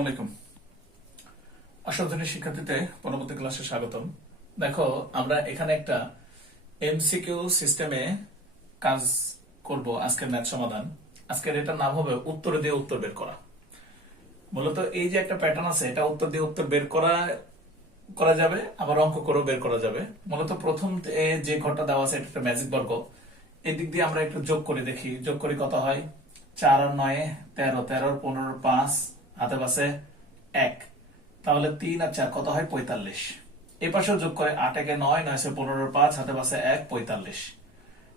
আসসালামু আলাইকুম। অসাধনী শিক্ষার্থীতে পরবর্তী ক্লাসে স্বাগতম। দেখো, আমরা এখানে একটা এমসিকিউ সিস্টেমে কাজ করব আজকের ম্যাথ সমাধান। আজকের এটার নাম হবে উত্তর দিয়ে উত্তর বের করা। মূলত এই যে একটা প্যাটার্ন আছে, এটা উত্তর দিয়ে উত্তর বের করা করা যাবে, আবার অঙ্ক করেও বের করা যাবে। মূলত প্রথম যে ঘরটা দেওয়া আছে এটা একটা ম্যাজিক বর্গ। এই দিক দিয়ে আমরা একটু যোগ করে দেখি। যোগ করি কত হয়? চার আর নয়, তেরো। তেরো পনেরো, পাঁচ। হাতে পাশে এক। তাহলে তিন আর চার, কত হয় পঁয়তাল্লিশ? এ পাশেও যোগ করে আট একে নয় নয় সে পনেরো পাঁচ হাতে পাশে এক, পঁয়তাল্লিশ।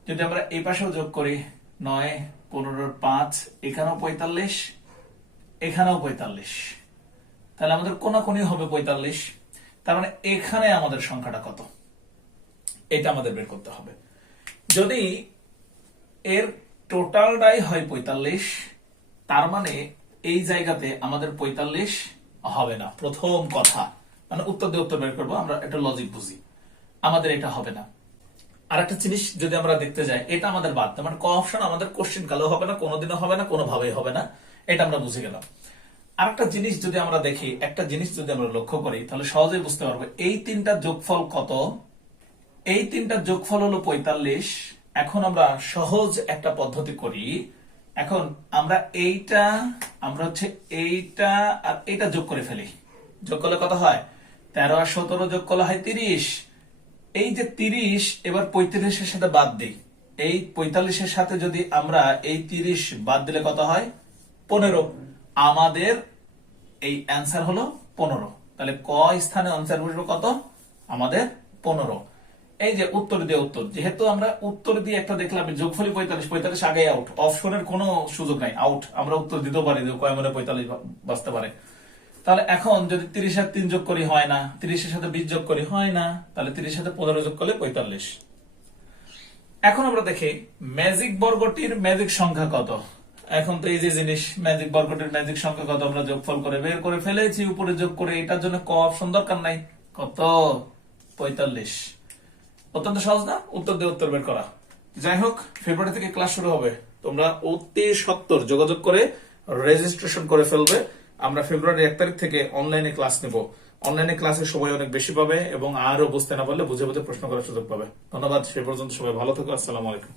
যদি আমরা এই পাশেও যোগ করি, নয়, পনেরো পাঁচ, এখানেও পঁয়তাল্লিশ এখানেও পঁয়তাল্লিশ। তাহলে আমাদের কোনাকুনি হবে পঁয়তাল্লিশ। তার মানে এখানে আমাদের সংখ্যাটা কত? এটা আমাদের বের করতে হবে। যদি এর টোটালটাই হয় পঁয়তাল্লিশ, তার মানে এই জায়গাতে আমাদের পঁয়তাল্লিশ হবে না। প্রথম কথা। মানে উত্তর দিয়ে উত্তর বের করব, আমরা একটা লজিক বুঝি। আমাদের এটা হবে না। আর একটা জিনিস যদি আমরা দেখতে যাই, এটা আমাদের বাদ। মানে ক অপশন আমাদের কোশ্চেন কালেও হবে না, কোনোদিনও হবে না, কোনোভাবেই হবে না। এটা আমরা বুঝে গেলাম। আর একটা জিনিস যদি আমরা দেখি, একটা জিনিস যদি আমরা লক্ষ্য করি, তাহলে সহজেই বুঝতে পারব, এই তিনটা যোগফল কত? এই তিনটা যোগফল হলো পঁয়তাল্লিশ। এখন আমরা সহজ একটা পদ্ধতি করি এখন আমরা এইটা, আমরা হচ্ছে এইটা আর এইটা যোগ করে ফেলি। যোগ করলে কত হয়? তেরো আর সতেরো যোগ করলে হয় তিরিশ। এই যে তিরিশ, এবার পঁয়ত্রিশের সাথে বাদ দিই। এই পঁয়তাল্লিশের সাথে যদি আমরা এই তিরিশ বাদ দিলে কত হয়? পনেরো। আমাদের এই অ্যান্সার হলো পনেরো। তাহলে ক স্থানে অ্যান্সার বসবে কত? আমাদের পনেরো। এই যে উত্তর দিয়ে উত্তর। যেহেতু আমরা উত্তর দিয়ে একটা দেখলাম যোগফলি পঁয়তাল্লিশ পঁয়তাল্লিশ আগে আউট অপশনের কোনো সুযোগ নাই আউট আমরা উত্তর দিতেও পারি যে কয় মনে পঁয়তাল্লিশ বাঁচতে পারে। তাহলে এখন যদি তিরিশ আর তিন যোগ করি হয় না, তিরিশের সাথে বিশ যোগ করি হয় না, তাহলে তিরিশের সাথে পনেরো যোগ করলে পঁয়তাল্লিশ। এখন আমরা দেখি ম্যাজিক বর্গটির ম্যাজিক সংখ্যা কত? এখন তো এই যে জিনিস ম্যাজিক বর্গটির ম্যাজিক সংখ্যা কত? আমরা যোগফল করে বের করে ফেলেছি, উপরে যোগ করে, এটার জন্য ক অপশন দরকার নাই। কত? পঁয়তাল্লিশ। অত্যন্ত সহজ না? উত্তর দিয়ে উত্তর বের করা। যাই হোক ফেব্রুয়ারি থেকে ক্লাস শুরু হবে। তোমরা অতি সত্তর যোগাযোগ করে রেজিস্ট্রেশন করে ফেলবে। আমরা ফেব্রুয়ারি এক তারিখ থেকে অনলাইনে ক্লাস নেব। অনলাইনে ক্লাসের সময় অনেক বেশি পাবে এবং আরও বুঝতে না পারলে বুঝে বুঝে প্রশ্ন করার সুযোগ পাবে। ধন্যবাদ। সে পর্যন্ত সবাই ভালো থাকো। আসসালামু আলাইকুম।